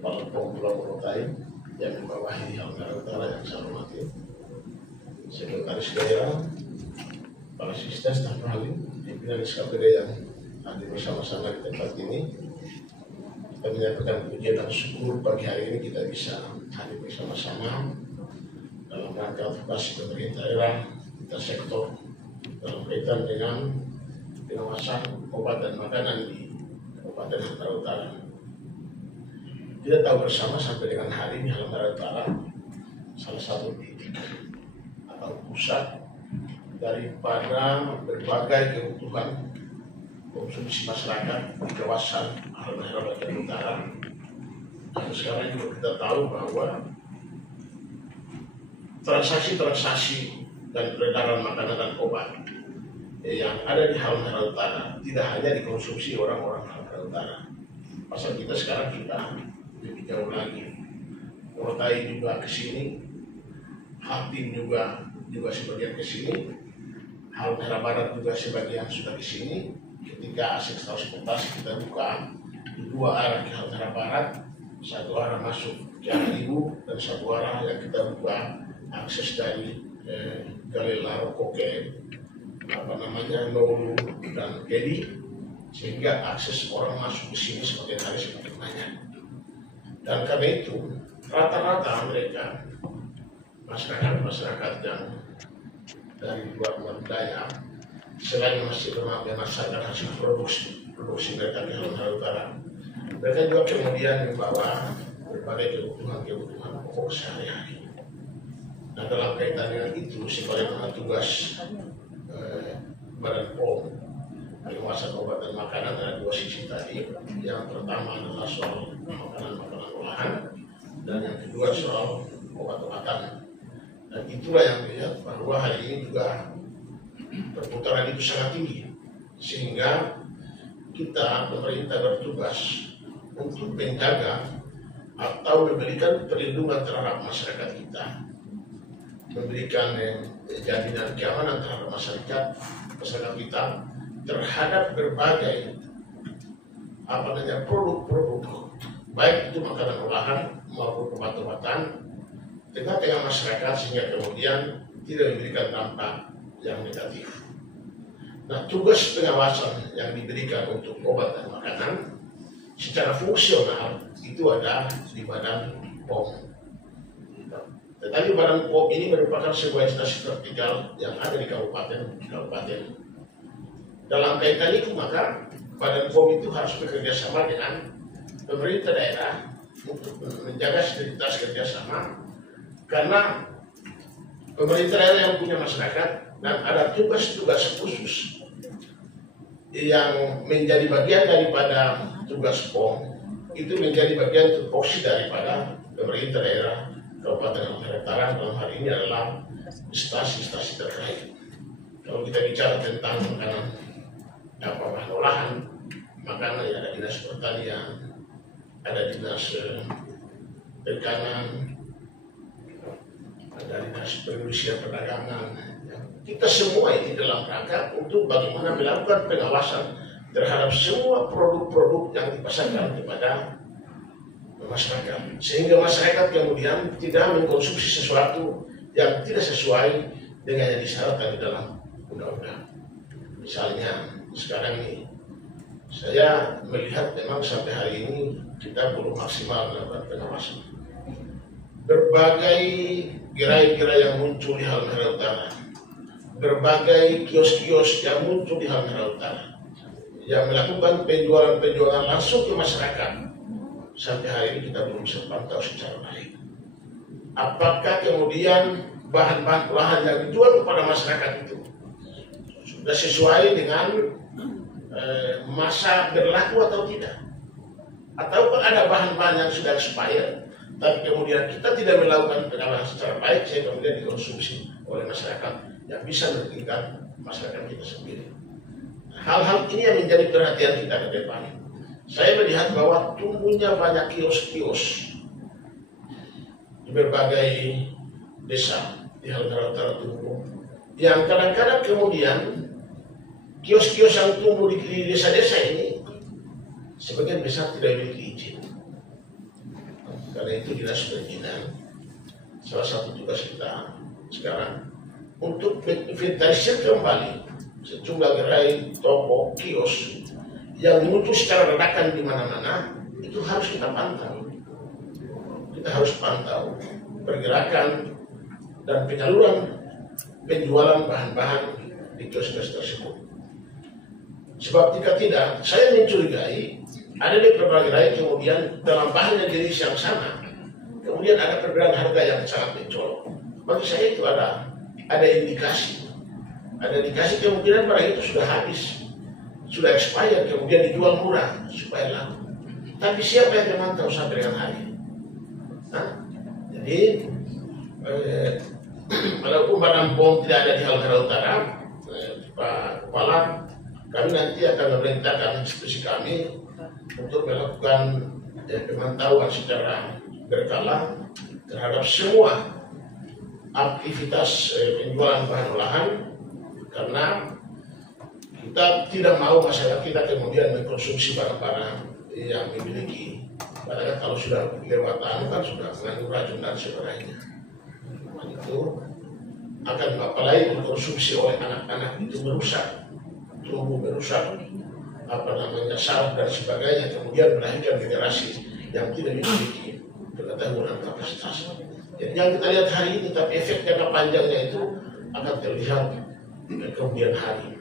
Kepala POM Pulau Morotai yang membawahi Halmahera Utara yang saya hormati, Sekretaris Daerah, para siswa, staf ahli, pimpinan SKPD yang hadir bersama-sama di tempat ini. Kita menyampaikan pujian dan syukur pagi hari ini kita bisa hadir bersama-sama dalam rangka advokasi pemerintah daerah, kita sektor dalam kaitan dengan pengawasan obat dan makanan di Kabupaten Halmahera Utara. Kita tahu bersama sampai dengan hari ini Halmahera Utara salah satu titik atau pusat daripada berbagai kebutuhan konsumsi masyarakat di kawasan Halmahera bagian utara. Dan sekarang juga kita tahu bahwa transaksi-transaksi dan peredaran makanan dan obat yang ada di Halmahera Utara tidak hanya dikonsumsi orang-orang Halmahera Utara. Pasal kita sekarang sudah lebih jauh lagi. Morotai juga ke sini, Hatim juga sebagian ke sini, Halmahera Barat juga sebagian sudah ke sini. Ketika akses transportasi kita buka di dua arah ke Halmahera Barat, satu arah masuk ke Ibu dan satu arah yang kita buka akses dari Galilaro, Koke, Nolu dan Kedi, sehingga akses orang masuk ke sini semakin hari semakin banyak. Dan karena itu rata-rata mereka masyarakat yang dari luar daya, selain masih memasarkan hasil produksi mereka di Halmahera Utara, mereka juga kemudian membawa berbagai kebutuhan pokok sehari-hari. Nah, dalam kaitan dengan itu, sebagaimana tugas Badan POM pengawasan obat dan makanan ada dua sisi tadi. Yang pertama adalah soal makanan-makanan olahan, dan yang kedua soal obat-obatan. Dan itulah yang dilihat bahwa hari ini juga perputaran itu sangat tinggi, sehingga kita pemerintah bertugas untuk menjaga atau memberikan perlindungan terhadap masyarakat kita, memberikan jaminan keamanan terhadap masyarakat kita terhadap berbagai produk-produk, baik itu makanan olahan maupun obat-obatan, tengah-tengah masyarakat, sehingga kemudian tidak memberikan dampak yang negatif. Nah, tugas pengawasan yang diberikan untuk obat dan makanan secara fungsional itu ada di Badan POM. Tetapi Badan POM ini merupakan sebuah instansi vertikal yang ada di kabupaten. Dalam kaitan itu, maka Badan POM itu harus bekerja sama dengan pemerintah daerah untuk menjaga sinergitas kerjasama, karena pemerintah daerah yang punya masyarakat dan ada tugas-tugas khusus yang menjadi bagian daripada tugas POM, itu menjadi bagian tupoksi daripada pemerintah daerah Kabupaten Halmahera Utara. Dalam hal ini adalah instansi-instansi terkait. Kalau kita bicara tentang makanan bahan olahan makanan, ya ada dinas pertanian, ada dinas perikanan, ada dinas perindustrian perdagangan. Kita semua ini dalam rangka untuk bagaimana melakukan pengawasan terhadap semua produk-produk yang dipasarkan kepada masyarakat, sehingga masyarakat kemudian tidak mengkonsumsi sesuatu yang tidak sesuai dengan yang disyaratkan di dalam undang-undang. Misalnya sekarang ini saya melihat memang sampai hari ini kita belum maksimal dalam pengawasan. Berbagai gerai-gerai yang muncul di Halmahera Utara, berbagai kios-kios yang muncul di Halmahera Utara, yang melakukan penjualan langsung ke masyarakat, sampai hari ini kita belum bisa pantau secara baik. Apakah kemudian bahan-bahan olahan yang dijual kepada masyarakat itu sudah sesuai dengan masa berlaku atau tidak? Atau ada bahan-bahan yang sudah expired, tapi kemudian kita tidak melakukan pengawasan secara baik, sehingga kemudian dikonsumsi oleh masyarakat yang bisa merugikan masyarakat kita sendiri. Hal-hal ini yang menjadi perhatian kita ke depan. Saya melihat bahwa tumbuhnya banyak kios-kios di berbagai desa di Halmahera Utara tumbuh, yang kadang-kadang kemudian kios-kios yang tumbuh di desa-desa ini sebagian besar tidak memiliki izin. Karena itu dinas perizinan, salah satu tugas kita sekarang untuk inventarisir kembali sejumlah gerai, toko, kios yang muncul secara dadakan di mana-mana. Itu harus kita pantau. Kita harus pantau pergerakan dan penyaluran penjualan bahan-bahan di kios-kios tersebut. Sebab jika tidak, saya mencurigai ada di beberapa gerai kemudian dalam bahan yang jenis yang sama, kemudian ada perbedaan harga yang sangat mencolok. Bagi saya itu ada indikasi. Ada indikasi kemungkinan barang itu sudah habis, sudah expired, kemudian dijual murah supaya laku. Tapi siapa yang memantau sampai dengan hari ini? Jadi, walaupun Badan POM tidak ada di Halmahera Utara, Pak Kepala, kami nanti akan memerintahkan institusi kami untuk melakukan pemantauan secara berkala terhadap semua aktivitas penjualan bahan olahan, karena kita tidak mau masyarakat kita kemudian mengkonsumsi barang-barang yang memiliki, padahal kalau sudah kelewatan kan sudah mengandung racun dan sebagainya. Itu akan apalagi mengkonsumsi oleh anak-anak itu merusak tubuh, merusak saraf dan sebagainya, kemudian melahirkan generasi yang tidak memiliki pengetahuan dan kapasitas. Jadi yang kita lihat hari ini, tapi efek jangka panjangnya itu akan terlihat kemudian hari.